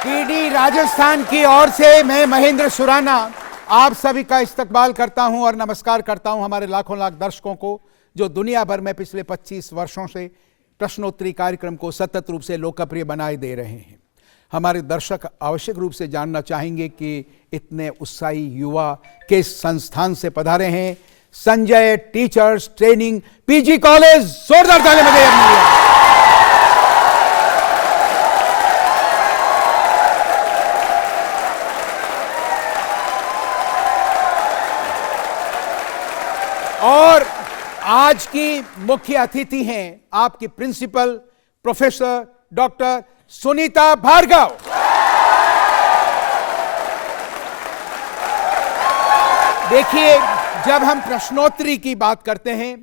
PD Rajasthan की ओर से मैं महेंद्र सुराना आप सभी का इस्तकबाल करता हूं और नमस्कार करता हूं हमारे लाखों लाख दर्शकों को जो दुनिया भर में पिछले 25 वर्षों से प्रश्नोत्तरी कार्यक्रम को सतत रूप से लोकप्रिय बनाए दे रहे हैं। हमारे दर्शक आवश्यक रूप से जानना चाहेंगे कि इतने उत्साही युवा किस संस्थान से पधारे हैं। Sanjay teachers training PG college, जोरदार ताली बजाइए अपने लिए। और आज की मुख्य अतिथि हैं आपकी principal professor doctor Sunita Bhargava. देखिए, जब हम प्रश्नोत्तरी की बात करते हैं,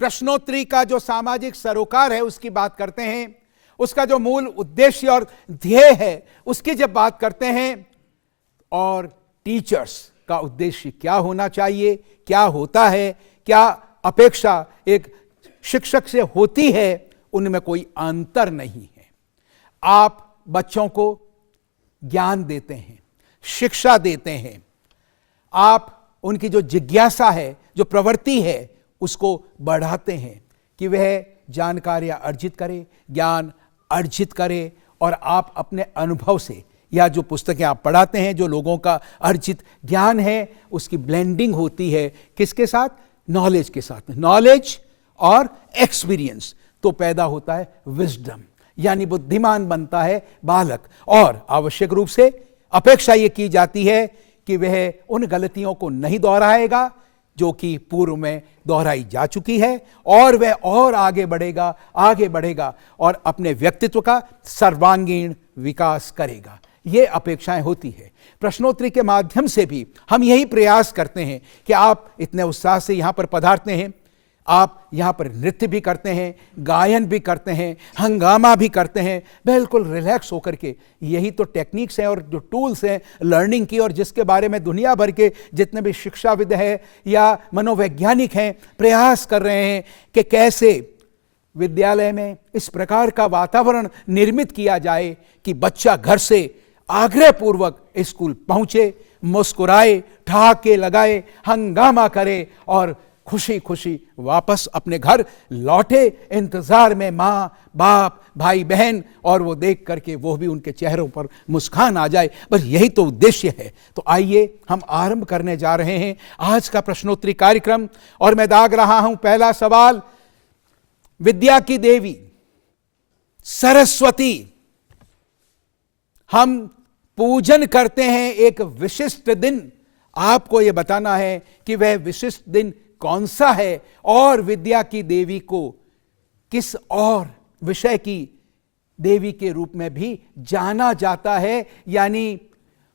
प्रश्नोत्तरी का जो सामाजिक सरोकार है उसकी बात करते हैं, उसका जो मूल उद्देश्य और ध्येय है उसकी जब बात करते हैं, और टीचर्स का उद्देश्य क्या होना चाहिए, क्या होता है, क्या अपेक्षा एक शिक्षक से होती है, उनमें कोई अंतर नहीं है। आप बच्चों को ज्ञान देते हैं, शिक्षा देते हैं, आप उनकी जो जिज्ञासा है, जो प्रवृत्ति है, उसको बढ़ाते हैं कि वह जानकारियां अर्जित करे, ज्ञान अर्जित करे, और आप अपने अनुभव से या जो पुस्तकें आप पढ़ाते हैं, जो लोगों का अर्जित ज्ञान है, उसकी ब्लेंडिंग होती है किसके साथ? नॉलेज के साथ। नॉलेज और एक्सपीरियंस तो पैदा होता है विजडम, यानी बुद्धिमान बनता है बालक। और आवश्यक रूप से अपेक्षा यह की जाती है कि वह उन गलतियों को नहीं दोहराएगा जो कि पूर्व में दोहराई जा चुकी है, और वह और आगे बढ़ेगा और अपने व्यक्तित्व का सर्वांगीण विकास करेगा। ये अपेक्षाएं होती है। प्रश्नोत्तरी के माध्यम से भी हम यही प्रयास करते हैं कि आप इतने उत्साह से यहाँ पर पधारते हैं, आप यहाँ पर नृत्य भी करते हैं, गायन भी करते हैं, हंगामा भी करते हैं, बिल्कुल रिलैक्स होकर के। यही तो टेक्निक्स हैं और जो टूल्स हैं लर्निंग की, और जिसके बारे में दुनिया भर के जितने भी शिक्षाविद हैं या मनोवैज्ञानिक हैं प्रयास कर रहे हैं कि कैसे विद्यालय में इस प्रकार का वातावरण निर्मित किया जाए कि बच्चा घर से आग्रहपूर्वक स्कूल पहुंचे, मुस्कुराए, ठहाके लगाए, हंगामा करे और खुशी खुशी वापस अपने घर लौटे, इंतजार में माँ बाप भाई बहन, और वो देख करके वो भी उनके चेहरों पर मुस्कान आ जाए। बस यही तो उद्देश्य है। तो आइए हम आरंभ करने जा रहे हैं आज का प्रश्नोत्तरी कार्यक्रम, और मैं दाग रहा हूं पहला सवाल। विद्या की देवी सरस्वती हम पूजन करते हैं एक विशिष्ट दिन। आपको यह बताना है कि वह विशिष्ट दिन कौन सा है, और विद्या की देवी को किस और विषय की देवी के रूप में भी जाना जाता है, यानी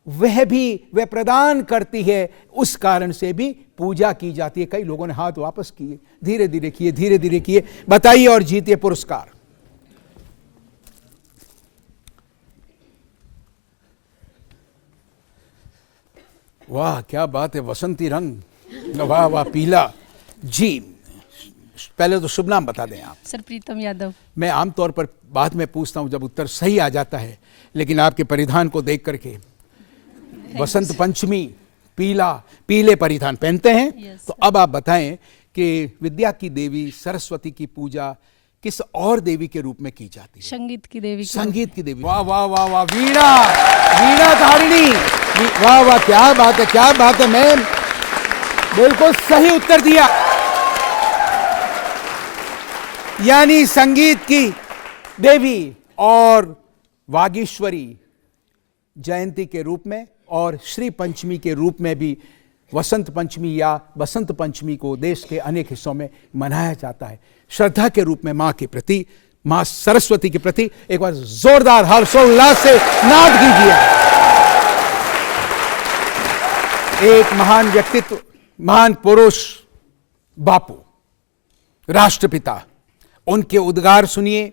वह प्रदान करती है, उस कारण से भी पूजा की जाती है। कई लोगों ने हाथ वापस किए, धीरे धीरे किए। बताइए और जीतिए पुरस्कार। वाह, क्या बात है, वसंती रंग, वाह वाह, पीला जी। पहले तो शुभ नाम बता दें आप। सर प्रीतम यादव। मैं आमतौर पर बाद में पूछता हूं जब उत्तर सही आ जाता है, लेकिन आपके परिधान को देख करके वसंत पंचमी पीले परिधान पहनते हैं। तो अब आप बताएं कि विद्या की देवी सरस्वती की पूजा किस और देवी के रूप में की जाती है? संगीत की देवी। संगीत की देवी। वाह वाह वाह वाह, वीणा धारिणी, वाह वाह, क्या बात है मैम, बिल्कुल सही उत्तर दिया। यानी संगीत की देवी और वागीश्वरी जयंती के रूप में और श्री पंचमी के रूप में भी वसंत पंचमी या बसंत पंचमी को देश के अनेक हिस्सों में मनाया जाता है। श्रद्धा के रूप में मां के प्रति, मां सरस्वती के प्रति एक बार जोरदार हर्षोल्लास से नाद कीजिए। एक महान व्यक्तित्व, महान पुरुष, बापू, राष्ट्रपिता, उनके उद्गार सुनिए।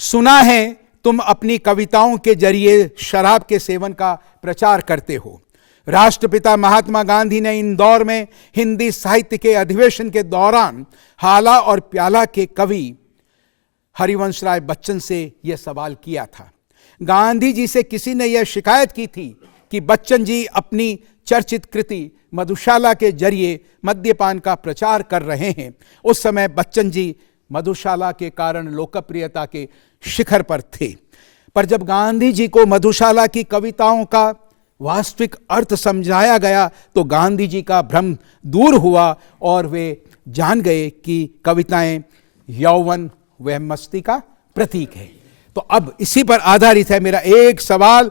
सुना है तुम अपनी कविताओं के जरिए शराब के सेवन का प्रचार करते हो। राष्ट्रपिता महात्मा गांधी ने इंदौर में हिंदी साहित्य के अधिवेशन के दौरान हाला और प्याला के कवि हरिवंश राय बच्चन से यह सवाल किया था। गांधी जी से किसी ने यह शिकायत की थी कि बच्चन जी अपनी चर्चित कृति मधुशाला के जरिए मद्यपान का प्रचार कर रहे हैं। उस समय बच्चन जी मधुशाला के कारण लोकप्रियता के शिखर पर थे, पर जब गांधी जी को मधुशाला की कविताओं का वास्तविक अर्थ समझाया गया तो गांधी जी का भ्रम दूर हुआ और वे जान गए कि कविताएं यौवन व मस्ती का प्रतीक है। तो अब इसी पर आधारित है मेरा एक सवाल,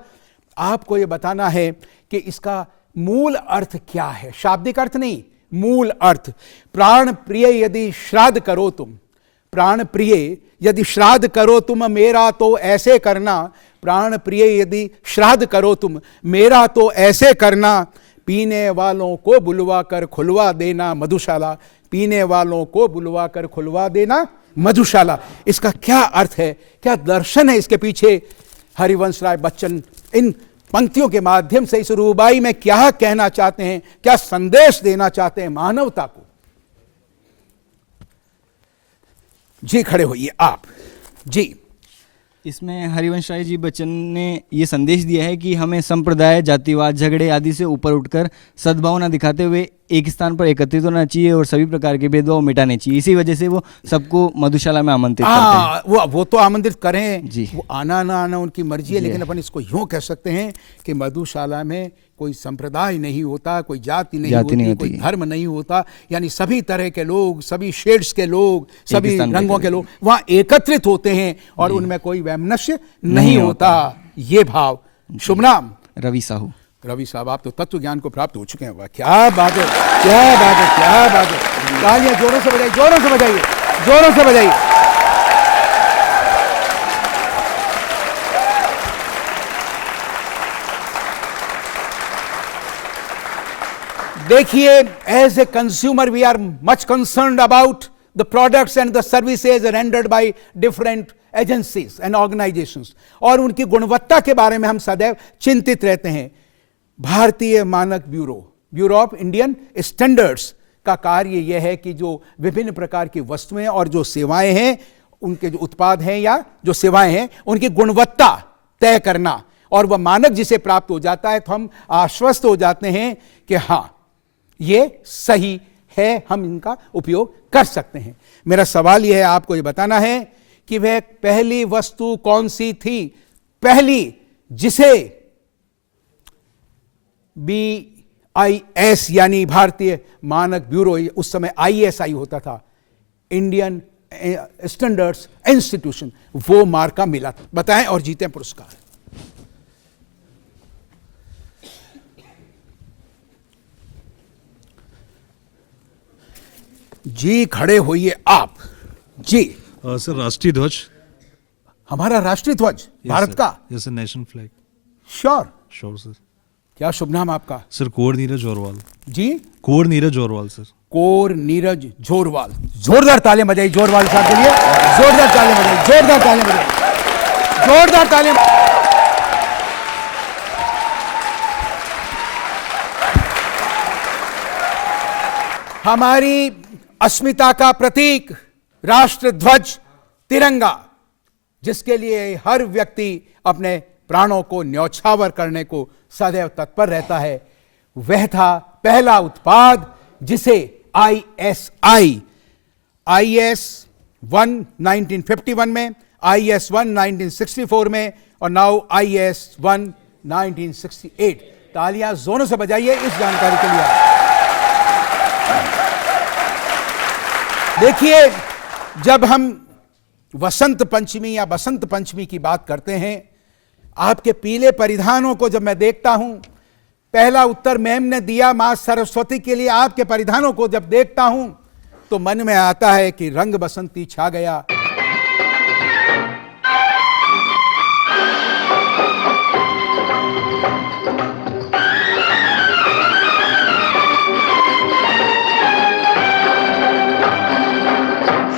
आपको यह बताना है कि इसका मूल अर्थ क्या है, शाब्दिक अर्थ नहीं, मूल अर्थ। प्राण प्रिय यदि श्राद्ध करो तुम, प्राण प्रिय यदि श्राद्ध करो तुम मेरा तो ऐसे करना, प्राण प्रिय यदि श्राद्ध करो तुम मेरा तो ऐसे करना, पीने वालों को बुलवा कर खुलवा देना मधुशाला, पीने वालों को बुलवा कर खुलवा देना मधुशाला। इसका क्या अर्थ है, क्या दर्शन है इसके पीछे? हरिवंश राय बच्चन इन पंक्तियों के माध्यम से इस रूबाई में क्या कहना चाहते हैं, क्या संदेश देना चाहते हैं मानवता को? जी खड़े होइए आप जी। इसमें हरिवंश राय जी बच्चन ने ये संदेश दिया है कि हमें संप्रदाय, जातिवाद, झगड़े आदि से ऊपर उठकर सद्भावना दिखाते हुए एक स्थान पर एकत्रित होना चाहिए और सभी प्रकार के भेदभाव मिटाने चाहिए। इसी वजह से वो सबको मधुशाला में आमंत्रित करते हैं। वो तो आमंत्रित करें जी, वो आना ना आना उनकी मर्जी है, लेकिन अपन इसको यूं कह सकते हैं कि मधुशाला में कोई संप्रदाय नहीं होता, कोई जाति नहीं होती, कोई धर्म नहीं होता, यानी सभी तरह के लोग, सभी शेड्स के लोग, सभी रंगों के लोग वहां एकत्रित होते हैं और उनमें कोई वैमनस्य नहीं होता। ये भाव। शुभ नाम? रवि साहू। रवि साहब, आप तो तत्व ज्ञान को प्राप्त हो चुके हैं। वाह, क्या बात है, क्या बात है, क्या बात है। तालियां जोरों से बजाइए, जोरों से बजाइए, जोरों से बजाइए। देखिए, as a consumer we are much concerned about the products and the services rendered by different agencies and organisations, और उनकी गुणवत्ता के बारे में हम सदैव चिंतित रहते हैं। भारतीय मानक ब्यूरो ऑफ इंडियन स्टैंडर्ड्स का कार्य यह है कि जो विभिन्न प्रकार की वस्तुएं और जो सेवाएं हैं, उनके जो उत्पाद हैं या जो सेवाएं हैं, उनकी गुणवत्ता तय करना, और वह मानक जिसे प्राप्त हो जाता है तो हम आश्वस्त हो जाते हैं कि हाँ, ये सही है, हम इनका उपयोग कर सकते हैं। मेरा सवाल यह है, आपको ये बताना है कि वह पहली वस्तु कौन सी थी, पहली जिसे BIS यानी भारतीय मानक ब्यूरो, उस समय ISI होता था, इंडियन स्टैंडर्ड्स इंस्टीट्यूशन, वो मार्का मिला था। बताएं और जीतें पुरस्कार। जी खड़े होइए आप जी। सर, राष्ट्रीय ध्वज। हमारा राष्ट्रीय ध्वज भारत का? Yes sir, national flag. Sure sir. क्या शुभ नाम आपका? सर, कोर नीरज जोरवाल जी। कोर नीरज जोरवाल सर। कोर नीरज जोरवाल। जोरदार तालियां बजाइए जोरवाल साहब के लिए, जोरदार तालियां बजाइए, जोरदार तालियां बजाइए, जोरदार तालियां। हमारी अस्मिता का प्रतीक राष्ट्र ध्वज तिरंगा, जिसके लिए हर व्यक्ति अपने प्राणों को न्यौछावर करने को सदैव तत्पर रहता है, वह था पहला उत्पाद जिसे IS1 1951 में, IS1 1964 में और नाउ IS1 1968। तालियां जोरों से बजाइए इस जानकारी के लिए। देखिए, जब हम वसंत पंचमी या बसंत पंचमी की बात करते हैं, आपके पीले परिधानों को जब मैं देखता हूं, पहला उत्तर मैम ने दिया मां सरस्वती के लिए, आपके परिधानों को जब देखता हूं तो मन में आता है कि रंग बसंती छा गया।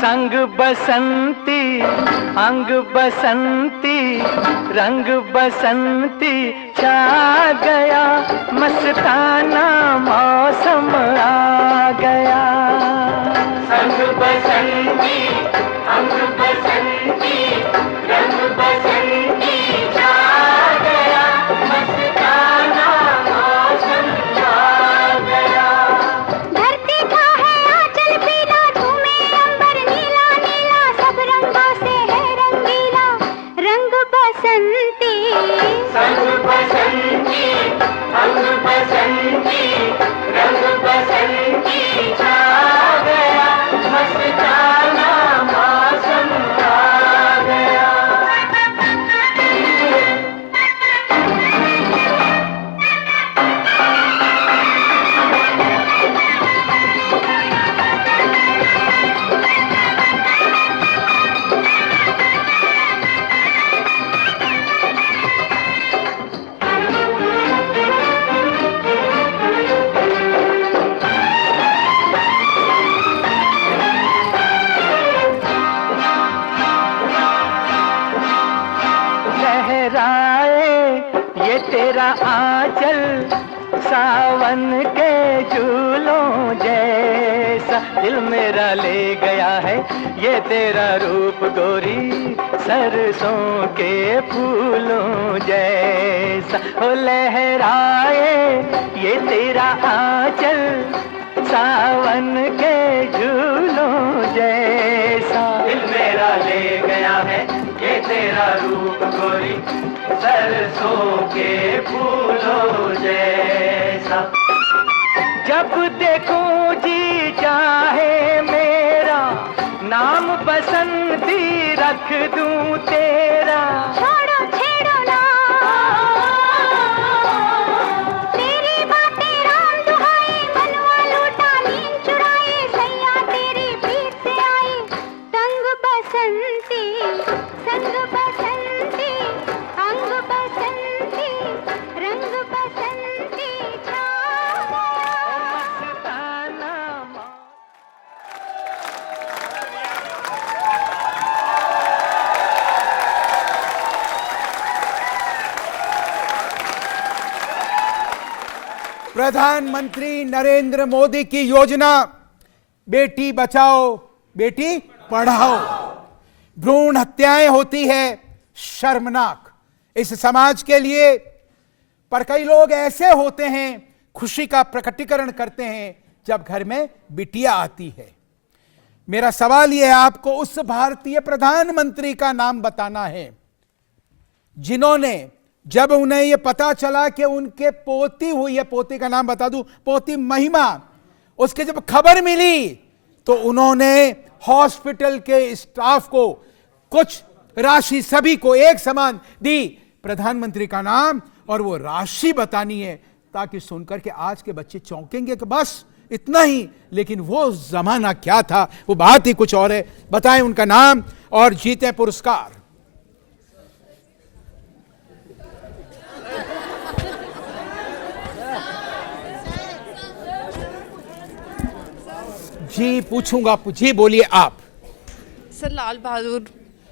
संग बसंती, अंग बसंती, रंग बसंती छा गया, मस्ताना मौसम आ गया। संग बसंती, अंग बसंती, रंग बसंती छा तेरा आंचल सावन के झूलों जैसा, दिल मेरा ले गया है ये तेरा रूप गोरी, सरसों के फूलों जैसा। ओ लहराए ये तेरा आंचल सावन के झूलों जैसा, दिल मेरा ले गया है ये तेरा रूप गोरी, सरसों के फूलों जैसा। जब देखूं जी चाहे मेरा नाम बसंती रख दूं तेरा, छोड़ो छेड़ो ना तेरी बातें राम दुहाई, मनवा लूटा नींद चुराई, सैया तेरी पीठ से आई संग बसंती, संग बसंती, अंग बसंती, रंग बसंती छा मस्ताना प्रधानमंत्री नरेंद्र मोदी की योजना बेटी बचाओ बेटी पढ़ाओ। भ्रूण हत्याएं होती है, शर्मनाक इस समाज के लिए, पर कई लोग ऐसे होते हैं खुशी का प्रकटीकरण करते हैं जब घर में बिटिया आती है। मेरा सवाल यह है, आपको उस भारतीय प्रधानमंत्री का नाम बताना है जिन्होंने, जब उन्हें यह पता चला कि उनके पोती हुई है, पोती का नाम बता दूं, पोती महिमा, उसके जब खबर मिली तो उन्होंने हॉस्पिटल के स्टाफ को कुछ राशि सभी को एक समान दी, प्रधानमंत्री का नाम और वो राशि बतानी है, ताकि सुनकर के आज के बच्चे चौंकेंगे कि बस इतना ही। लेकिन वो जमाना क्या था, वो बात ही कुछ और है। बताएं उनका नाम और जीते पुरस्कार। जी पूछूंगा, जी बोलिए आप। सर लाल बहादुर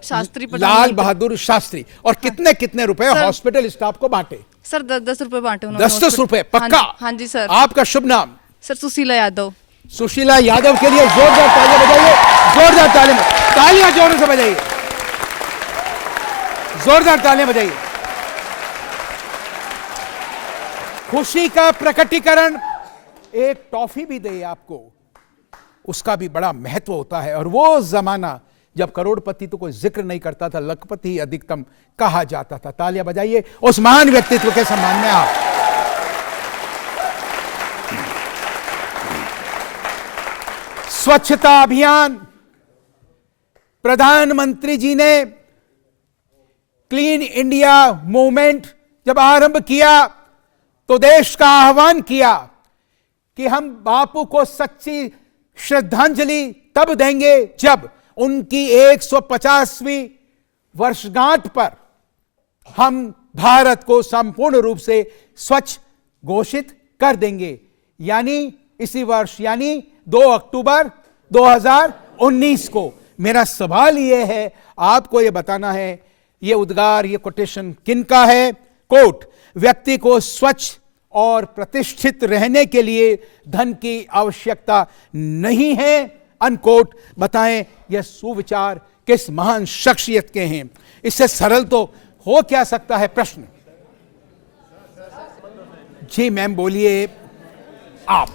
शास्त्री लाल बहादुर शास्त्री। और कितने कितने रुपए हॉस्पिटल स्टाफ को बांटे? सर 10-10 रुपए बांटे उन्होंने। 10-10 रुपए पक्का? हाँ जी सर। आपका शुभ नाम? सर सुशीला यादव। सुशीला यादव के लिए जोरदार तालियां बजाइए, जोरदार तालियां, तालियां जोरों से बजाइए, जोरदार तालियां बजाइए। खुशी का प्रकटीकरण, एक टॉफी भी दे आपको, उसका भी बड़ा महत्व होता है। और वो जमाना जब करोड़पति तो कोई जिक्र नहीं करता था, लखपति ही अधिकतम कहा जाता था। तालियां बजाइए उस महान व्यक्तित्व के सम्मान में आप। स्वच्छता अभियान, प्रधानमंत्री जी ने क्लीन इंडिया मूवमेंट जब आरंभ किया तो देश का आह्वान किया कि हम बापू को सच्ची श्रद्धांजलि तब देंगे जब उनकी 150वीं वर्षगांठ पर हम भारत को संपूर्ण रूप से स्वच्छ घोषित कर देंगे, यानी इसी वर्ष, यानी 2 अक्टूबर 2019 को। मेरा सवाल यह है, आपको यह बताना है, यह उद्गार, यह कोटेशन किनका है? कोट, व्यक्ति को स्वच्छ और प्रतिष्ठित रहने के लिए धन की आवश्यकता नहीं है, अनकोट। बताएं यह सुविचार किस महान शख्सियत के हैं? इससे सरल तो हो क्या सकता है प्रश्न? जी मैम बोलिए आप।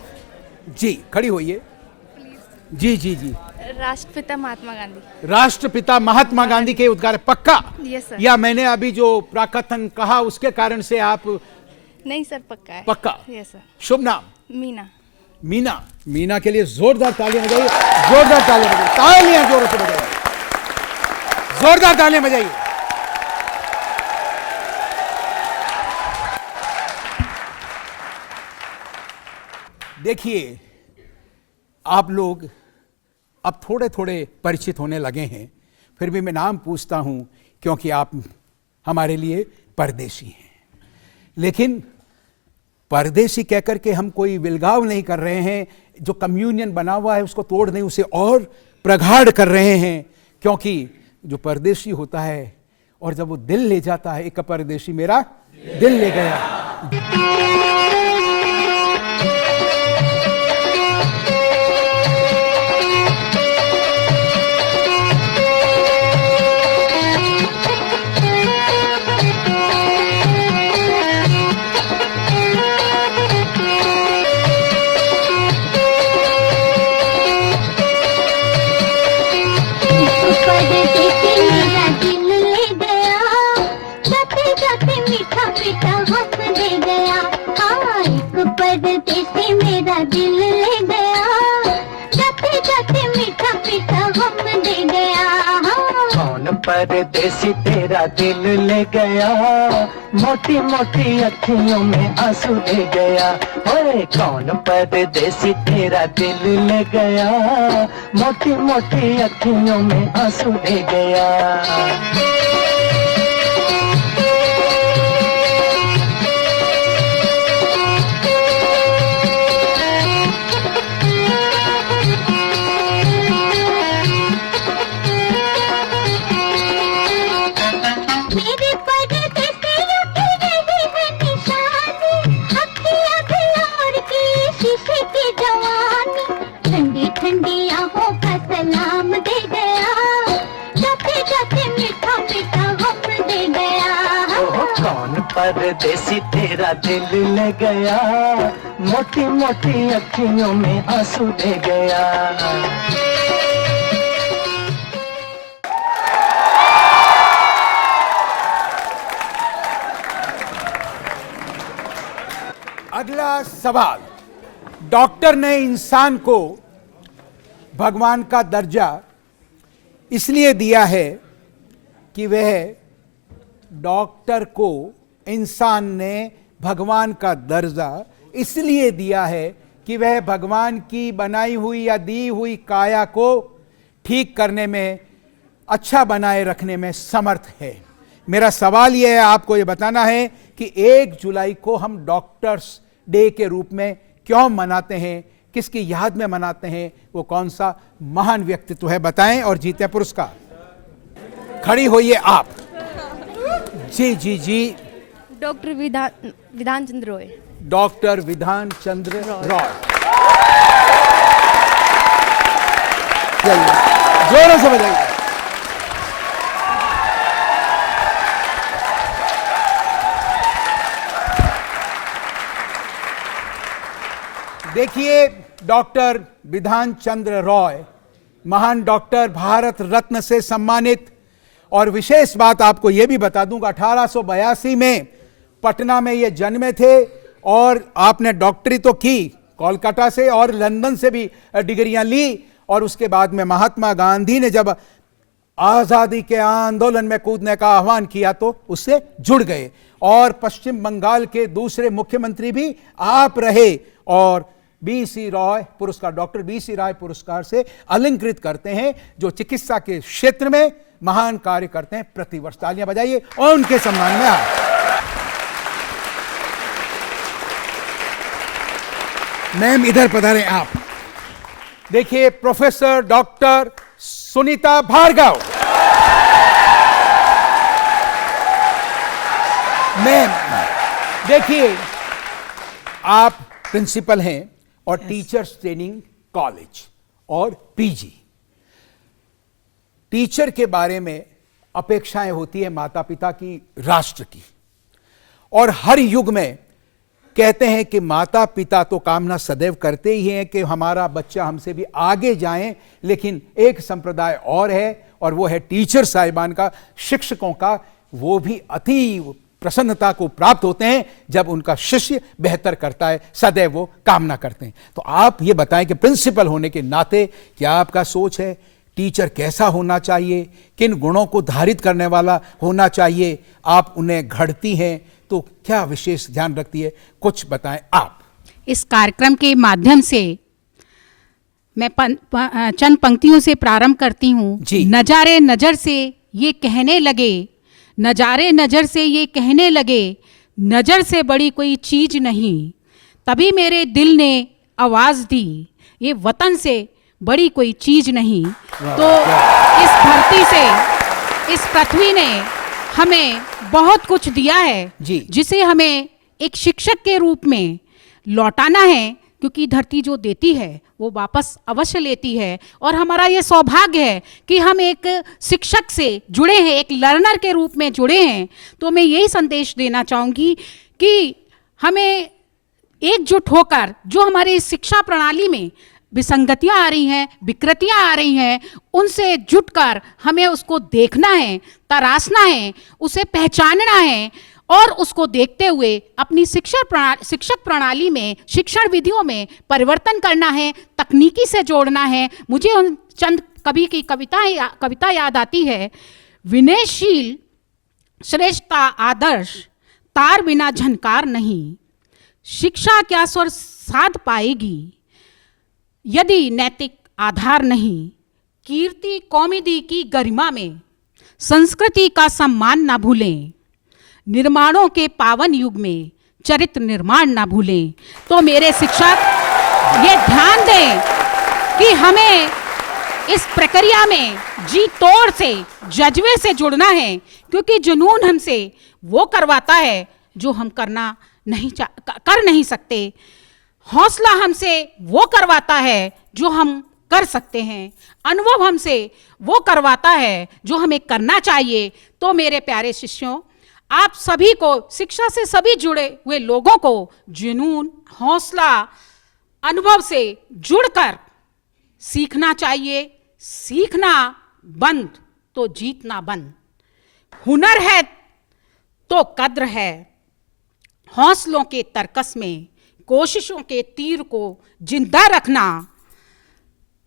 जी खड़ी होइए। जी जी जी। राष्ट्रपिता महात्मा गांधी। राष्ट्रपिता महात्मा गांधी के उद्गार पक्का? Yes sir. या मैंने अभी जो प्राकथन कहा उसके कारण से आप? नहीं सर पक्का है। पक्का? Yes sir. शुभ नाम? मीना। मीना। मीना के लिए जोरदार तालियां बजाइए, जोरदार तालियां बजाइए, तालियां जोरों से बजाइए, जोरदार तालियां बजाइए। देखिए आप लोग अब थोड़े थोड़े परिचित होने लगे हैं, फिर भी मैं नाम पूछता हूं क्योंकि आप हमारे लिए परदेशी हैं। लेकिन परदेशी कहकर के हम कोई विलगाव नहीं कर रहे हैं, जो कम्युनियन बना हुआ है उसको तोड़ नहीं, उसे और प्रगाढ़ कर रहे हैं। क्योंकि जो परदेशी होता है और जब वो दिल ले जाता है, एक परदेशी मेरा दिल ले गया, मेरा दिल ले गया, जाते जाते मीठा मीठा हंस दे गया। हाँ, एक परदेसी मेरा दिल ले गया, जाते जाते मीठा मीठा हम दे गया। हाँ। कौन परदेसी तेरा दिल ले गया, मोटी मोटी अखियों में आंसू ले गया। ओए कौन परदेसी तेरा दिल ले गया, मोटी मोटी अखियों में आंसू ले गया। मेरे परदेसियों की यही है निशानी, अखियाँ खिलौड़ की शीशे की जवानी। ठंडी ठंडी आहों का सलाम दे गया, जाते जाते मीठा मीठा हम दे गया। ओह कौन परदेसी तेरा दिल ले गया, मोटी मोटी अखियों में आंसू ले गया। अगला सवाल, डॉक्टर ने इंसान को भगवान का दर्जा इसलिए दिया है कि वह डॉक्टर को इंसान ने भगवान का दर्जा इसलिए दिया है कि वह भगवान की बनाई हुई या दी हुई काया को ठीक करने में, अच्छा बनाए रखने में समर्थ है। मेरा सवाल यह है, आपको यह बताना है कि 1 जुलाई को हम डॉक्टर्स डे के रूप में क्यों मनाते हैं, किसकी याद में मनाते हैं, वो कौन सा महान व्यक्तित्व है, बताएं और जीते पुरस्कार। खड़ी होइए आप। जी जी जी। डॉक्टर विधान चंद्र रॉय। डॉक्टर विधान चंद्र रॉय। चलिए जोरों से बजाइए। देखिए, डॉक्टर विधान चंद्र रॉय महान डॉक्टर, भारत रत्न से सम्मानित। और विशेष बात आपको यह भी बता दूं कि 1882 में पटना में ये जन्मे थे और आपने डॉक्टरी तो की कोलकाता से और लंदन से भी डिग्रियां ली। और उसके बाद में महात्मा गांधी ने जब आजादी के आंदोलन में कूदने का आह्वान किया तो उससे जुड़ गए और पश्चिम बंगाल के दूसरे मुख्यमंत्री भी आप रहे और बीसी रॉय पुरस्कार, डॉक्टर बीसी रॉय पुरस्कार से अलंकृत करते हैं, जो चिकित्सा के क्षेत्र में महान कार्य करते हैं। प्रतिवर्ष तालियां बजाइए और उनके सम्मान में आए। मैम इधर पधारें आप। देखिए, professor doctor Sunita Bhargava. Ma'am देखिए, आप प्रिंसिपल हैं और टीचर्स ट्रेनिंग कॉलेज और पीजी। टीचर के बारे में अपेक्षाएं होती है माता पिता की, राष्ट्र की, और हर युग में कहते हैं कि माता पिता तो कामना सदैव करते ही हैं कि हमारा बच्चा हमसे भी आगे जाए, लेकिन एक संप्रदाय और है और वो है टीचर साहिबान का, शिक्षकों का। वो भी अति प्रसन्नता को प्राप्त होते हैं जब उनका शिष्य बेहतर करता है, सदैव वो कामना करते हैं। तो आप ये बताएं कि प्रिंसिपल होने के नाते क्या आपका सोच है, टीचर कैसा होना चाहिए, किन गुणों को धारित करने वाला होना चाहिए, आप उन्हें घड़ती हैं तो क्या विशेष ध्यान रखती है, कुछ बताएं आप। इस कार्यक्रम के माध्यम से मैं चंद पंक्तियों से प्रारंभ करती हूँ। नजारे नजर से ये कहने लगे, नजारे नजर से ये कहने लगे, नजर से बड़ी कोई चीज नहीं। तभी मेरे दिल ने आवाज दी, ये वतन से बड़ी कोई चीज नहीं। तो इस धरती से, इस पृथ्वी ने हमें बहुत कुछ दिया है, जिसे हमें एक शिक्षक के रूप में लौटाना है, क्योंकि धरती जो देती है वो वापस अवश्य लेती है। और हमारा ये सौभाग्य है कि हम एक शिक्षक से जुड़े हैं, एक लर्नर के रूप में जुड़े हैं। तो मैं यही संदेश देना चाहूँगी कि हमें एकजुट होकर जो हमारी शिक्षा प्रणाली में विसंगतियाँ आ रही हैं, विकृतियाँ आ रही हैं, उनसे जुटकर हमें उसको देखना है, तराशना है, उसे पहचानना है और उसको देखते हुए अपनी शिक्षक प्रणाली में, शिक्षण विधियों में परिवर्तन करना है, तकनीकी से जोड़ना है। मुझे उन चंद कवि की कविता याद आती है, विनयशील श्रेष्ठता आदर्श तार बिना झनकार नहीं, शिक्षा क्या स्वर साध पाएगी यदि नैतिक आधार नहीं, कीर्ति कौमुदी की गरिमा में संस्कृति का सम्मान ना भूलें, निर्माणों के पावन युग में चरित्र निर्माण ना भूलें। तो मेरे शिक्षक ये ध्यान दें कि हमें इस प्रक्रिया में जी तोड़ से, जज्बे से जुड़ना है, क्योंकि जुनून हमसे वो करवाता है जो हम कर नहीं सकते। हौसला हमसे वो करवाता है जो हम कर सकते हैं। अनुभव हमसे वो करवाता है जो हमें करना चाहिए। तो मेरे प्यारे शिष्यों, आप सभी को, शिक्षा से सभी जुड़े हुए लोगों को जुनून, हौसला, अनुभव से जुड़कर सीखना चाहिए। सीखना बंद तो जीतना बंद। हुनर है तो कद्र है, हौसलों के तरकस में कोशिशों के तीर को जिंदा रखना।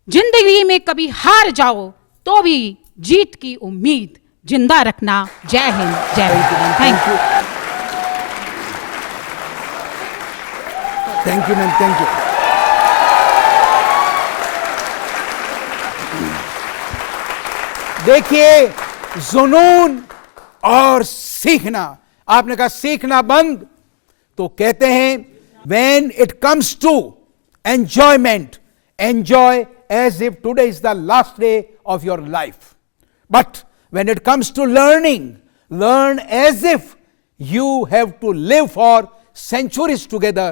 जिंदगी में कभी हार जाओ तो भी जीत की उम्मीद जिंदा रखना। जय हिंद, जय विज्ञान। Thank you. Thank you ma'am, thank you. देखिए, जुनून और सीखना, आपने कहा सीखना बंद, तो कहते हैं when it comes to enjoyment, enjoy as if today is the last day of your life. But when it comes to learning, learn as if you have to live for centuries together,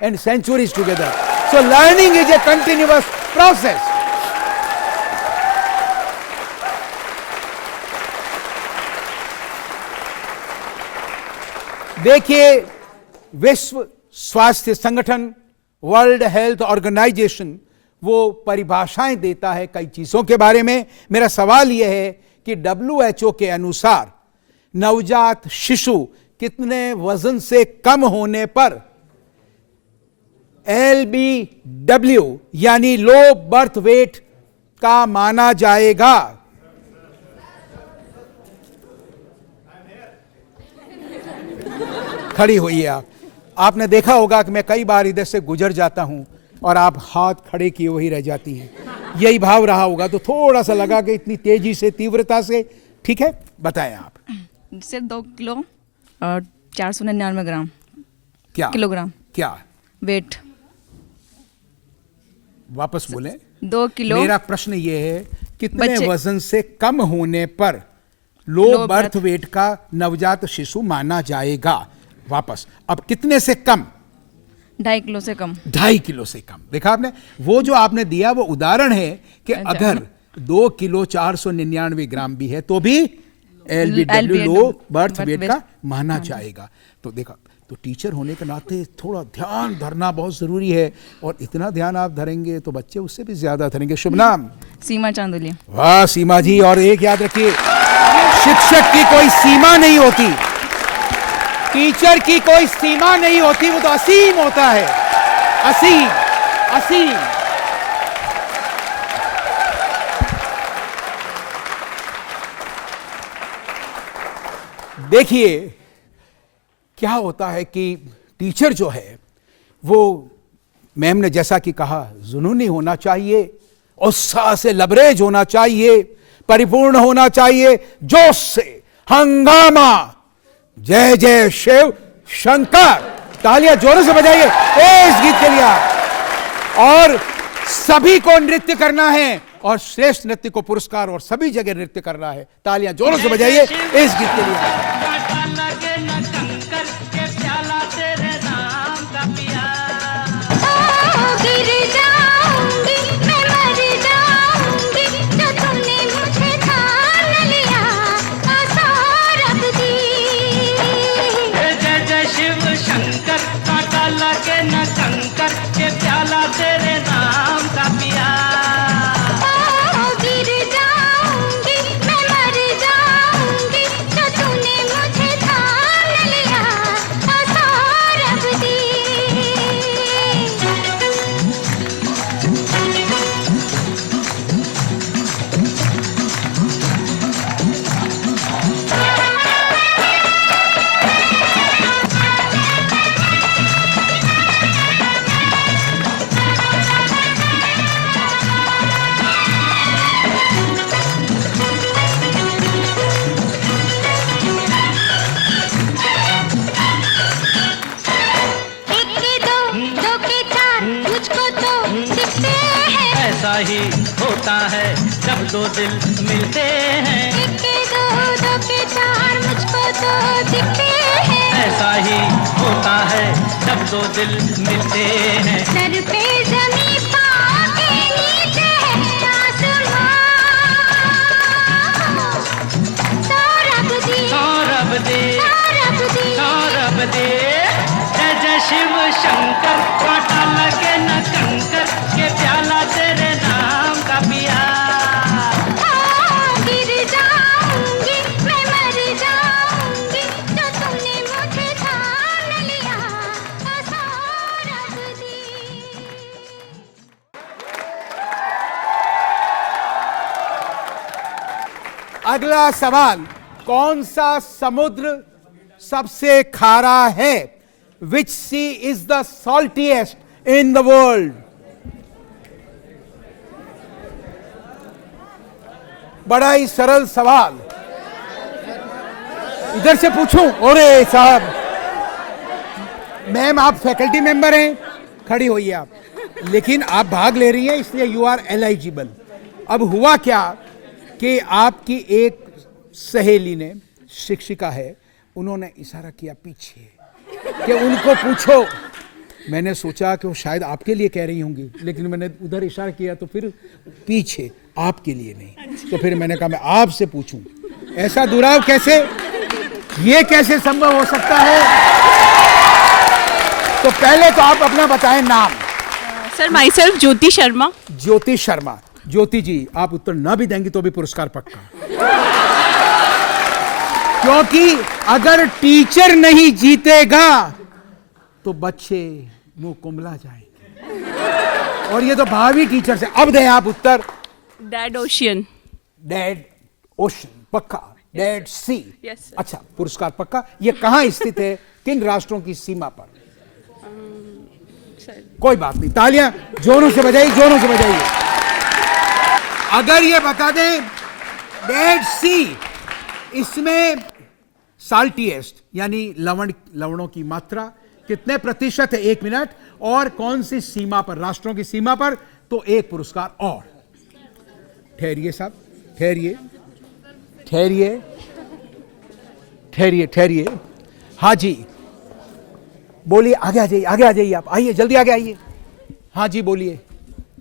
and centuries together. So learning is a continuous process. देखिए, विश्व स्वास्थ्य संगठन, world health organisation, वो परिभाषाएं देता है कई चीजों के बारे में। मेरा सवाल यह है कि WHO के अनुसार नवजात शिशु कितने वजन से कम होने पर LBW यानी लो बर्थ वेट का माना जाएगा? खड़ी हुई है आप। आपने देखा होगा कि मैं कई बार इधर से गुजर जाता हूं और आप हाथ खड़े किए वही रह जाती हैं। यही भाव रहा होगा, तो थोड़ा सा लगा कि इतनी तेजी से, तीव्रता से। ठीक है, बताएं आप। सिर्फ 2 किलो और 499 ग्राम। क्या किलोग्राम? क्या वेट? वापस बोले। 2 किलो। मेरा प्रश्न ये है, कितने वजन से कम होने पर लो बर्थ वेट का नवजात शिशु माना जाएगा? वापस, अब कितने से कम? 2.5 किलो से कम। 2.5 किलो से कम। देखा आपने, वो जो आपने दिया वो उदाहरण है कि अगर 2 किलो 499 ग्राम भी है तो भी LBW लो बर्थ वेट का माना जाएगा। तो देखा, तो टीचर होने के नाते थोड़ा ध्यान धरना बहुत जरूरी है, और इतना ध्यान आप धरेंगे तो बच्चे उससे भी ज्यादा धरेंगे। शुभ नाम? सीमा चांदोलिया। वाह सीमा जी। और एक याद रखिए, शिक्षक की कोई सीमा नहीं होती, टीचर की कोई सीमा नहीं होती, वो तो असीम होता है। असीम, असीम। देखिए, क्या होता है कि टीचर जो है वो, मैम ने जैसा कि कहा, जुनूनी होना चाहिए, उत्साह से लबरेज होना चाहिए, परिपूर्ण होना चाहिए, जोश से, हंगामा। जय जय शिव शंकर। तालियां जोरों से बजाइए इस गीत के लिए। और सभी को नृत्य करना है, और श्रेष्ठ नृत्य को पुरस्कार और सभी जगह नृत्य करना है। तालियां जोरों से बजाइए इस गीत के लिए। जब दो दिल मिलते हैं, एक के दो, दो के चार, मुझको तो दिखते हैं। ऐसा ही होता है जब दो दिल मिलते हैं। सर पे जमीन, पाँव के नीचे है आसमां। सौरभ दी, सौरभ दे, सौरभ दी, सौरभ दे, जय जय शिव शंकर, कांटा लगे न कंकर, के प्याला तेरे नाम का पिया। गिर जाऊंगी, मैं मर जाऊंगी, जो तूने मुझे थाम लिया। सौरभ दी। अगला सवाल, कौन सा समुद्र सबसे खारा है? Which sea is the saltiest in the world? बड़ा ही सरल सवाल, इधर से पूछूं? अरे साहब, मैम आप फैकल्टी मेंबर हैं, खड़ी होइए आप, लेकिन आप भाग ले रही हैं इसलिए यू आर एलिजिबल। अब हुआ क्या कि आपकी एक सहेली ने, शिक्षिका है, उन्होंने इशारा किया पीछे कि उनको पूछो। मैंने सोचा कि वो शायद आपके लिए कह रही होंगी, लेकिन मैंने उधर इशारा किया तो फिर पीछे, आपके लिए नहीं। तो फिर मैंने कहा मैं आपसे पूछूं। ऐसा दुराव कैसे, ये कैसे संभव हो सकता है? तो पहले तो आप अपना बताएं नाम। Sir my self Jyoti Sharma. Jyoti Sharma. ज्योति जी, आप उत्तर ना भी देंगी तो भी पुरस्कार पक्का, क्योंकि अगर टीचर नहीं जीतेगा तो बच्चे मुंह कुंबला जाएंगे, और ये तो भावी टीचर से। अब दें आप उत्तर। Dead ocean. डेड ओशन पक्का, डेड सी। Yes, sir. अच्छा, पुरस्कार पक्का। ये कहां स्थित है, किन राष्ट्रों की सीमा पर? कोई बात नहीं, तालियां जोरों से बजाइए, जोरों से बजाइए। अगर ये बता दें डेड सी, इसमें साल्टीएस्ट यानी लवणों की मात्रा कितने प्रतिशत है? 1 मिनट। और कौन सी सीमा पर, राष्ट्रों की सीमा पर? तो एक पुरस्कार और। ठहरिए साहब, ठहरिए ठहरिए ठहरिए ठहरिए। हाँ जी, बोलिए, आगे आ जाइए, आगे आ जाइए, आप आइए, जल्दी आगे आइए। हाँ जी बोलिए।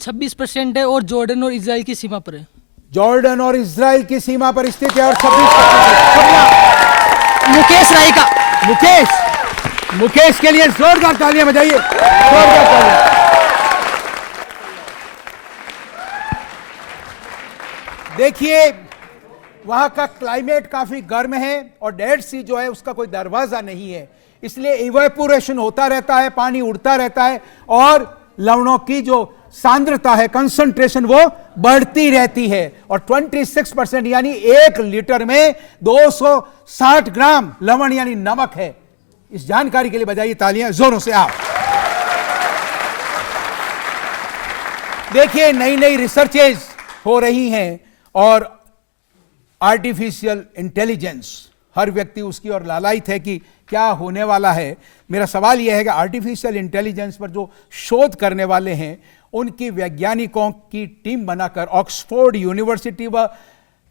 26% है और जॉर्डन और इजराइल की सीमा पर है। जॉर्डन और इजराइल की सीमा पर स्थित है, और 26%। मुकेश राय का। मुकेश के लिए जोरदार तालियां बजाइए, जोरदार तालियां। देखिए, वहां का क्लाइमेट काफी गर्म है, और डेड सी जो है उसका कोई दरवाजा नहीं है, इसलिए इवेपोरेशन होता रहता है, पानी उड़ता रहता है, और लवणों की जो सांद्रता है, कंसंट्रेशन, वो बढ़ती रहती है। और 26% यानी 1 लीटर में 260 ग्राम लवण यानी नमक है। इस जानकारी के लिए बजाइए तालियां जोरों से आप। देखिए, नई नई रिसर्चेज हो रही हैं, और आर्टिफिशियल इंटेलिजेंस, हर व्यक्ति उसकी ओर लालायित है कि क्या होने वाला है। मेरा सवाल यह है कि आर्टिफिशियल इंटेलिजेंस पर जो शोध करने वाले हैं, उनकी वैज्ञानिकों की टीम बनाकर ऑक्सफोर्ड यूनिवर्सिटी व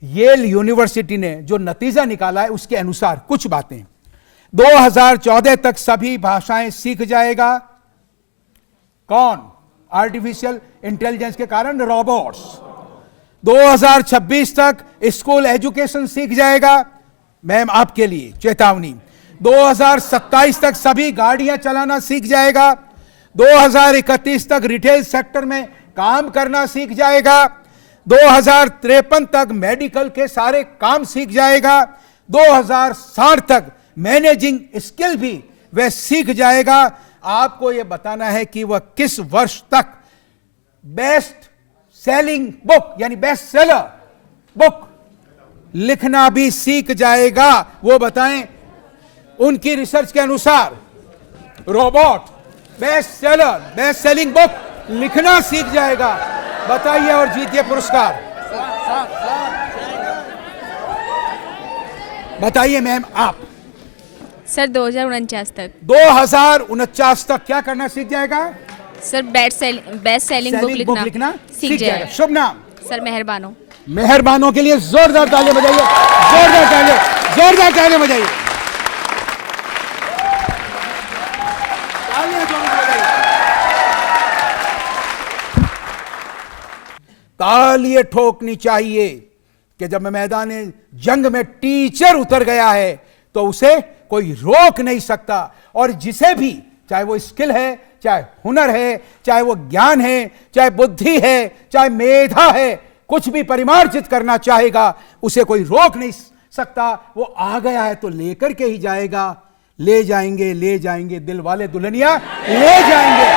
येल यूनिवर्सिटी ने जो नतीजा निकाला है, उसके अनुसार कुछ बातें। 2014 तक सभी भाषाएं सीख जाएगा। कौन? आर्टिफिशियल इंटेलिजेंस के कारण रोबोट्स। 2026 तक स्कूल एजुकेशन सीख जाएगा। मैम आपके लिए चेतावनी। 2027 तक सभी गाड़ियां चलाना सीख जाएगा। 2031 तक रिटेल सेक्टर में काम करना सीख जाएगा। 2053 तक मेडिकल के सारे काम सीख जाएगा। 2060 तक मैनेजिंग स्किल भी वह सीख जाएगा। आपको यह बताना है कि वह किस वर्ष तक बेस्ट सेलिंग बुक यानी बेस्ट सेलर बुक लिखना भी सीख जाएगा। वो बताएं। उनकी रिसर्च के अनुसार robot best seller, best selling book लिखना सीख जाएगा। बताइए और जीतिए पुरस्कार। बताइए मैम आप। सर 2049 तक। 2049 तक क्या करना सीख जाएगा? सर बेस्ट सेलिंग बुक लिखना सीख जाएगा। शुभ नाम? सर मेहरबानो। मेहरबानों के लिए जोरदार तालियां बजाइए, जोरदार तालियां, जोरदार तालियां बजाइए, तालियां जोरदार बजाइए। तालियां ठोकनी चाहिए कि जब मैदान जंग में टीचर उतर गया है तो उसे कोई रोक नहीं सकता। और जिसे भी, चाहे वो स्किल है, चाहे हुनर है, चाहे वो ज्ञान है, चाहे बुद्धि है, चाहे मेधा है, कुछ भी परिमार्जित करना चाहेगा, उसे कोई रोक नहीं सकता। वो आ गया है तो लेकर के ही जाएगा। ले जाएंगे, ले जाएंगे, दिल वाले दुल्हनिया ले जाएंगे।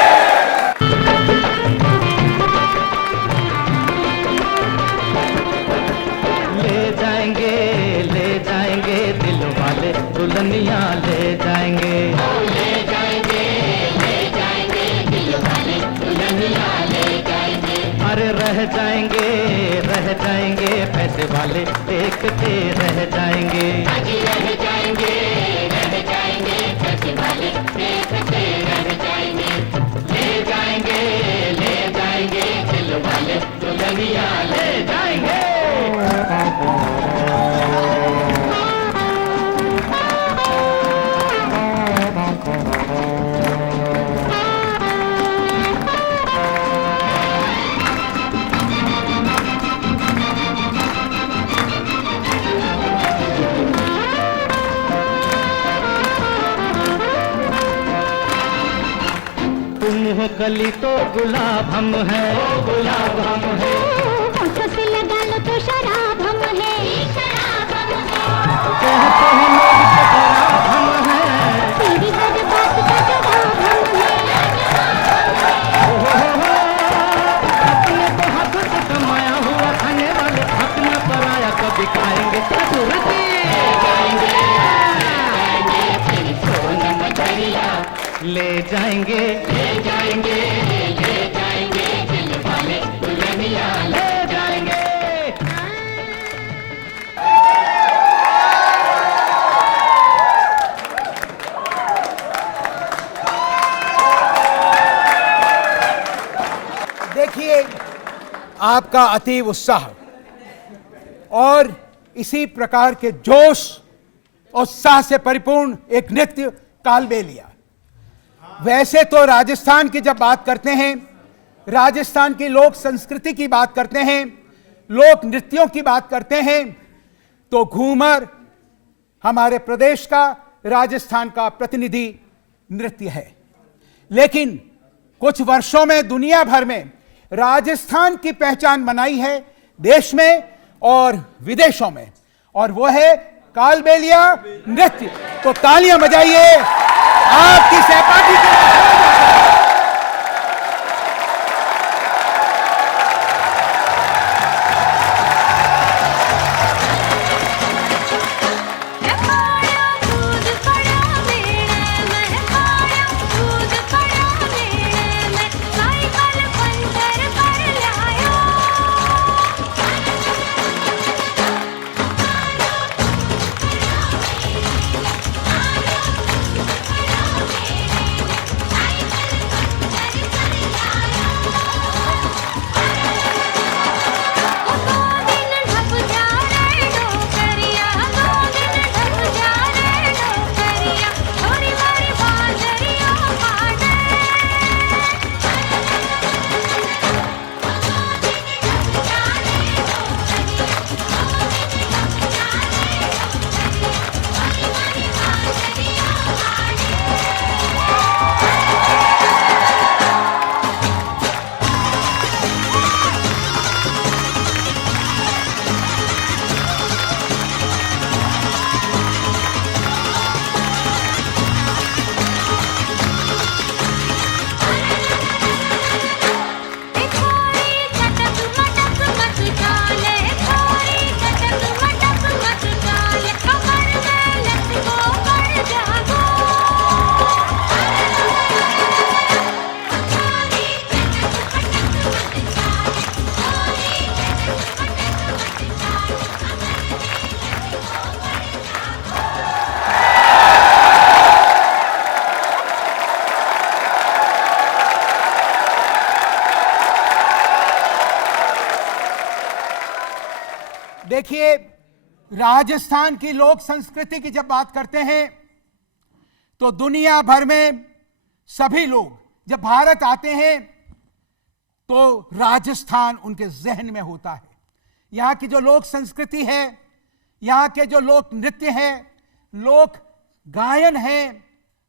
ले जाएंगे दिल वाले दुल्हनिया ले जाएंगे, ले जाएंगे, ले जाएंगे दिल वाले दुल्हनिया ले जाएंगे। अरे रह जाएंगे पैसे वाले देखते रह जाएंगे, रह जाएंगे पैसे वाले देखते रह जाएंगे। ले जाएंगे दिल वाले दुल्हनिया ले जाएंगे। तुम हो कली तो गुलाब हम हैं, गुलाब हम हैं। होठों से लगा लो तो शराब हम है, शराब हम है। कहते हैं लोग तो शराब हम हैं, तेरी हर बात का जवाब हम है। अपने तो हक से कमाया हुआ खाने वाले हक न पराया कभी खाएंगे चतुरती। ले जाएंगे, ले जाएंगे, ले जाएंगे दिल वाले दुल्हनिया ले जाएंगे। देखिए, आपका अतीव उत्साह और इसी प्रकार के जोश और उत्साह से परिपूर्ण एक नृत्य कालबेलिया। वैसे तो राजस्थान की जब बात करते हैं, राजस्थान की लोक संस्कृति की बात करते हैं, लोक नृत्यों की बात करते हैं, तो घूमर हमारे प्रदेश का, राजस्थान का प्रतिनिधि नृत्य है। लेकिन कुछ वर्षों में दुनिया भर में राजस्थान की पहचान बनाई है, देश में और विदेशों में, और वो है कालबेलिया नृत्य। तो तालियां बजाइए आपकी सहपाठी के लिए। I देखिए, राजस्थान की लोक संस्कृति की जब बात करते हैं तो दुनिया भर में सभी लोग जब भारत आते हैं तो राजस्थान उनके जहन में होता है। यहां की जो लोक संस्कृति है, यहां के जो लोक नृत्य है, लोक गायन है,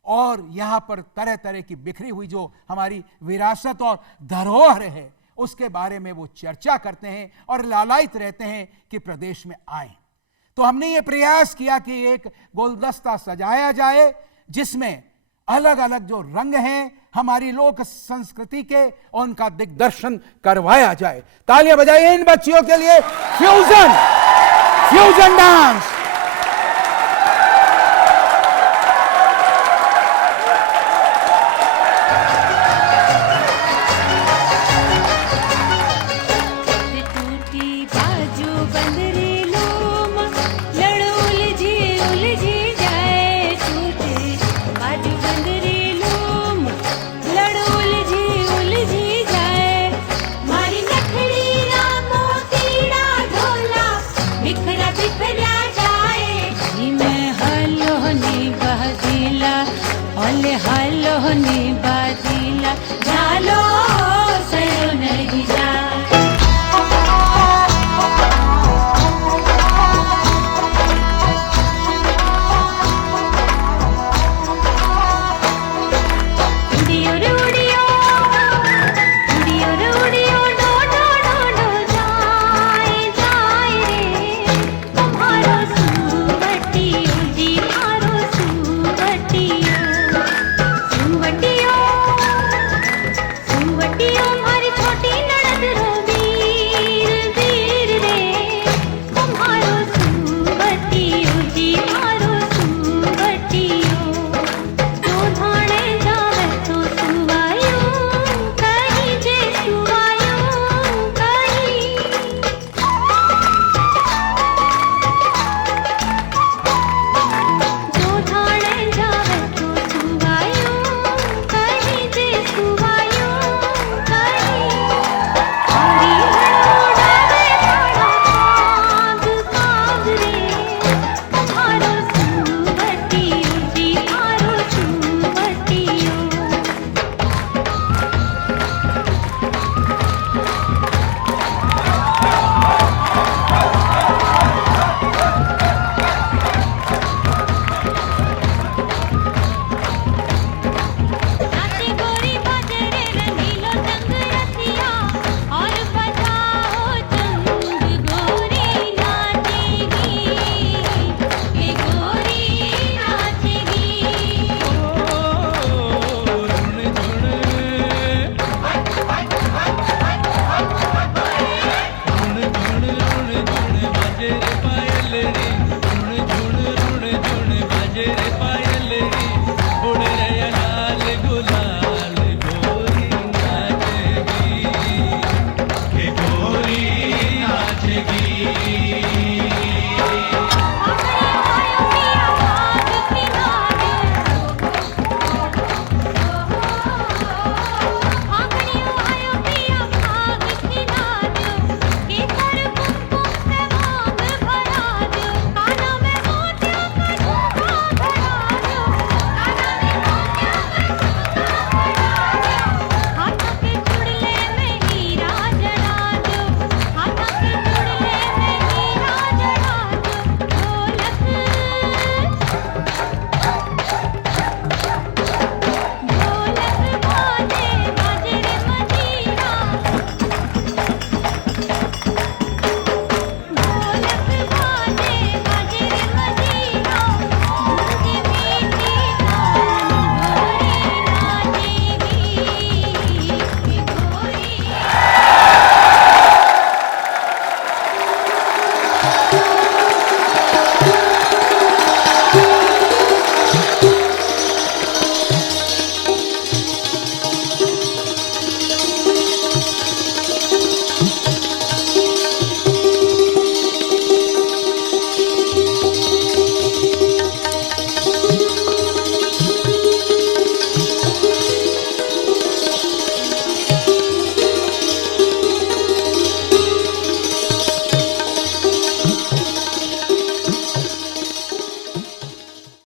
और यहां पर तरह तरह की बिखरी हुई जो हमारी विरासत और धरोहर है, उसके बारे में वो चर्चा करते हैं और लालायित रहते हैं कि प्रदेश में आए। तो हमने ये प्रयास किया कि एक गुलदस्ता सजाया जाए जिसमें अलग अलग जो रंग हैं हमारी लोक संस्कृति के, उनका दिग्दर्शन करवाया जाए। तालियां बजाइए इन बच्चियों के लिए। Fusion dance. नाचेगी।